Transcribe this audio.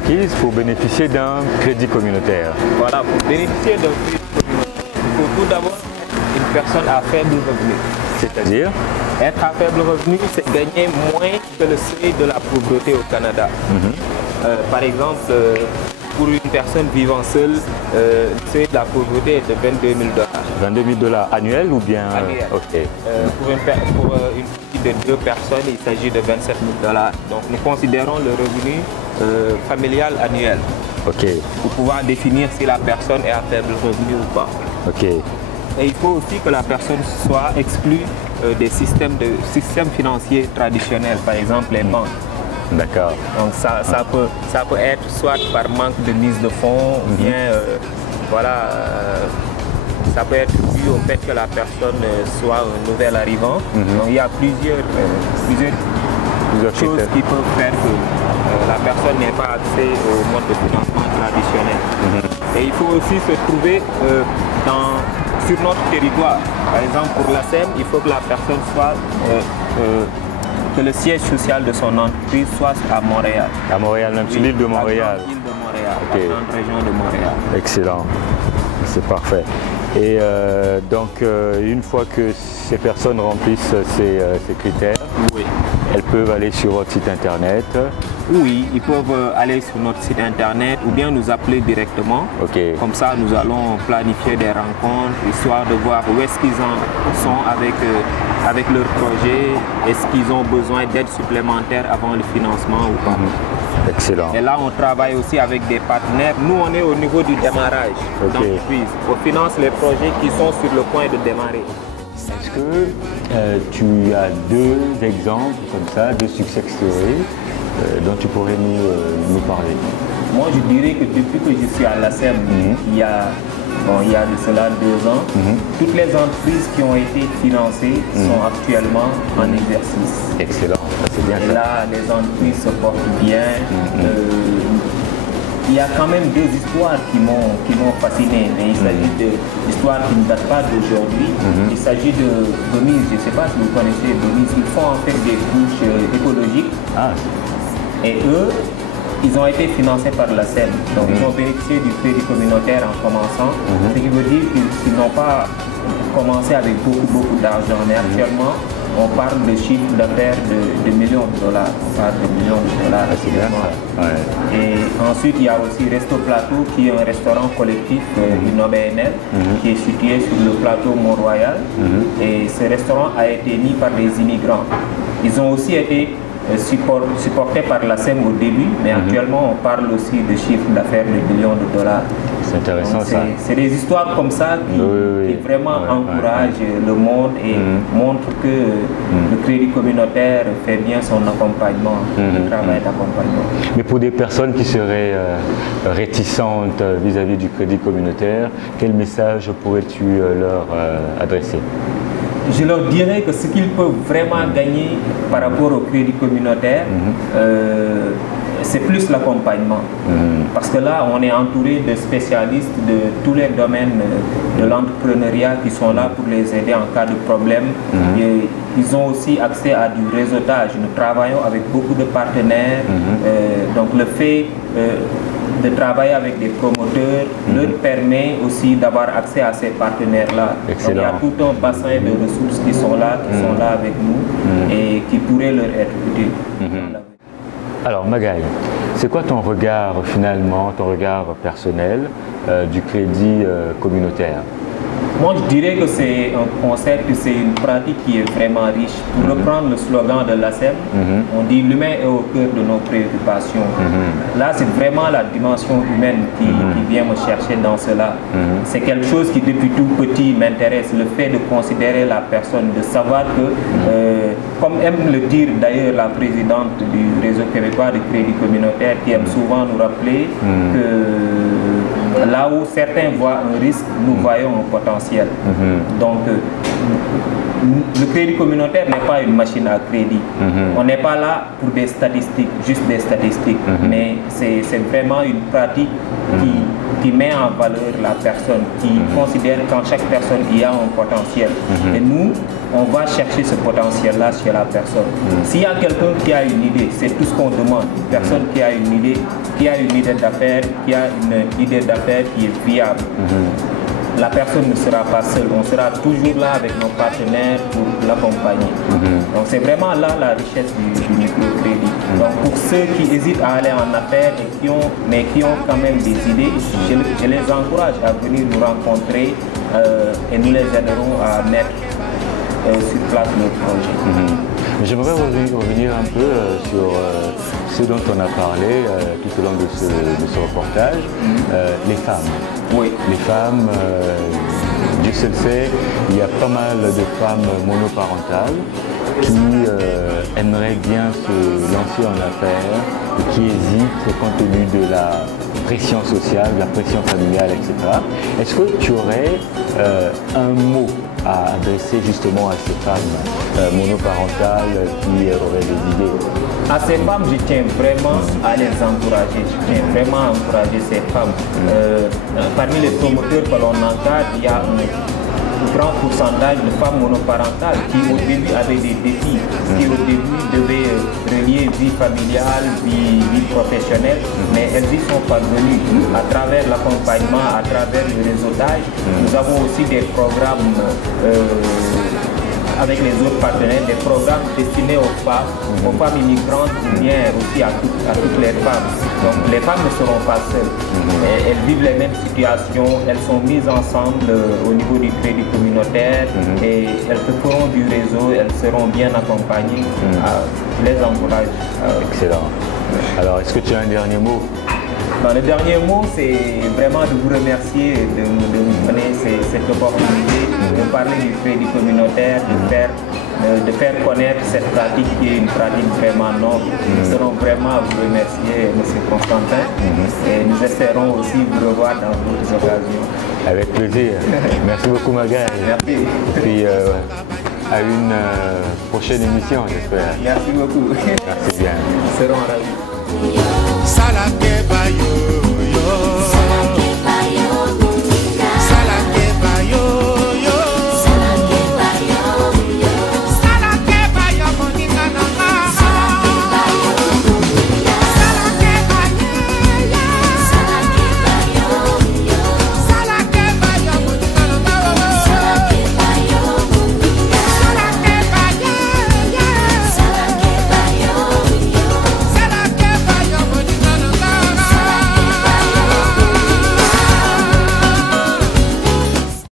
requises pour bénéficier d'un crédit communautaire? Voilà, pour bénéficier d'un crédit communautaire, il faut tout d'abord être une personne à faible revenu. C'est-à-dire? Être à faible revenu, c'est gagner moins que le seuil de la pauvreté au Canada. Par exemple, pour une personne vivant seule, le seuil de la pauvreté est de 22 000 $. 22 000 $ annuels ou bien? Annuel. Ok. Pour une famille de 2 personnes, il s'agit de 27 000 $. Donc nous considérons le revenu familial annuel. Ok. Pour pouvoir définir si la personne est à faible revenu ou pas. Ok. Et il faut aussi que la personne soit exclue des systèmes financiers traditionnels, par exemple les banques. D'accord. Donc ça peut être soit par manque de mise de fonds, ou bien voilà, ça peut être dû au fait que la personne soit un nouvel arrivant. Donc il y a plusieurs choses qui peuvent faire que la personne n'ait pas accès au mode de financement traditionnel. Et il faut aussi se trouver sur notre territoire. Par exemple, pour la SEM, il faut que la personne soit, que le siège social de son entreprise soit à Montréal. À Montréal, même sur l'île de Montréal. L'île de Montréal, Okay. la grande région de Montréal. Excellent, c'est parfait. Et donc, une fois que ces personnes remplissent ces critères, Oui. elles peuvent aller sur votre site internet. Oui, ils peuvent aller sur notre site internet ou bien nous appeler directement. Ok. Comme ça, nous allons planifier des rencontres, histoire de voir où est-ce qu'ils en sont avec leur projet, est-ce qu'ils ont besoin d'aide supplémentaire avant le financement ou pas. Excellent. Et là, on travaille aussi avec des partenaires. Nous, on est au niveau du démarrage d'entreprise. On finance les projets qui sont sur le point de démarrer. Est-ce que tu as deux exemples comme ça, deux success stories dont tu pourrais nous parler? Moi, je dirais que depuis que je suis à la SEM, il y a de cela 2 ans, toutes les entreprises qui ont été financées sont actuellement en exercice. Excellent, c'est bien Et ça. là, les entreprises se portent bien. Il y a quand même 2 histoires qui m'ont fasciné, mais il s'agit d'histoires qui ne datent pas d'aujourd'hui. Il s'agit de Domise, je ne sais pas si vous connaissez Domise, ils font en fait des couches écologiques. Ah. Et eux, ils ont été financés par la SEM. Donc ils ont bénéficié du crédit communautaire en commençant. Ce qui veut dire qu'ils n'ont pas commencé avec beaucoup d'argent. Mais actuellement, on parle de chiffre d'affaires de millions de dollars. On parle de millions de dollars. Ah, c'est bien ça. Ouais. Et ensuite, il y a aussi Resto Plateau, qui est un restaurant collectif UNOBNL, qui est situé sur le plateau Mont-Royal. Et ce restaurant a été mis par des immigrants. Ils ont aussi été supportés par la SEM au début, mais actuellement, on parle aussi de chiffres d'affaires de millions de dollars. C'est intéressant ça. C'est des histoires comme ça qui vraiment encouragent le monde et montrent que le crédit communautaire fait bien son accompagnement, le travail d'accompagnement. Mais pour des personnes qui seraient réticentes vis-à-vis du crédit communautaire, quel message pourrais-tu leur adresser? Je leur dirais que ce qu'ils peuvent vraiment gagner par rapport au crédit communautaire, c'est plus l'accompagnement. Parce que là, on est entouré de spécialistes de tous les domaines de l'entrepreneuriat qui sont là pour les aider en cas de problème. Et ils ont aussi accès à du réseautage. Nous travaillons avec beaucoup de partenaires. Donc le fait de travailler avec des promoteurs leur permet aussi d'avoir accès à ces partenaires-là. Il y a tout un bassin de ressources qui sont là avec nous et qui pourraient leur être utiles. Alors Magaï, c'est quoi ton regard finalement, ton regard personnel du crédit communautaire? Moi, je dirais que c'est un concept, c'est une pratique qui est vraiment riche. Pour reprendre le slogan de la SEM, on dit l'humain est au cœur de nos préoccupations. Là, c'est vraiment la dimension humaine qui vient me chercher dans cela. C'est quelque chose qui, depuis tout petit, m'intéresse. Le fait de considérer la personne, de savoir que, comme aime le dire d'ailleurs la présidente du réseau québécois de crédit communautaire, qui aime souvent nous rappeler que là où certains voient un risque, nous voyons un potentiel. Donc, le crédit communautaire n'est pas une machine à crédit. On n'est pas là pour des statistiques, juste des statistiques, mais c'est vraiment une pratique qui met en valeur la personne, qui considère qu'en chaque personne il y a un potentiel. Et nous, on va chercher ce potentiel-là chez la personne. S'il y a quelqu'un qui a une idée, c'est tout ce qu'on demande. Une personne qui a une idée d'affaires, qui a une idée d'affaires qui est viable. La personne ne sera pas seule, on sera toujours là avec nos partenaires pour l'accompagner. Donc c'est vraiment là la richesse du microcrédit. Donc pour ceux qui hésitent à aller en affaires mais qui ont quand même des idées, je les encourage à venir nous rencontrer et nous les aiderons à mettre sur place nos projets. J'aimerais revenir un peu sur ce dont on a parlé tout au long de ce reportage, les femmes. Oui. Les femmes, Dieu seul sait, il y a pas mal de femmes monoparentales qui aimeraient bien se lancer en affaires et qui hésitent compte tenu de la pression sociale, de la pression familiale, etc. Est-ce que tu aurais un mot à adresser justement à ces femmes monoparentales qui auraient des idées? À ces femmes, je tiens vraiment à les encourager. Je tiens vraiment à encourager ces femmes. Parmi les promoteurs que l'on encadre, il y a un grand pourcentage de femmes monoparentales qui au début avaient des défis, qui au début devaient relier vie familiale, vie professionnelle, mais elles y sont parvenues à travers l'accompagnement, à travers le réseautage. Nous avons aussi des programmes avec les autres partenaires, des programmes destinés aux femmes immigrantes ou bien aussi à toutes les femmes. Donc les femmes ne seront pas seules. Elles vivent les mêmes situations, elles sont mises ensemble au niveau du crédit communautaire et elles feront du réseau, elles seront bien accompagnées. Je les encourage. Excellent. Alors, est-ce que tu as un dernier mot? Le dernier mot, c'est vraiment de vous remercier de nous donner cette opportunité de parler du crédit communautaire, de faire connaître cette pratique qui est une pratique vraiment noble. Nous serons vraiment à vous remercier, M. Constantin, et nous espérons aussi vous revoir dans d'autres occasions. Avec plaisir. Merci beaucoup, Magaï. Merci. Puis à une prochaine émission, j'espère. Merci beaucoup. Merci bien. Nous serons ravis.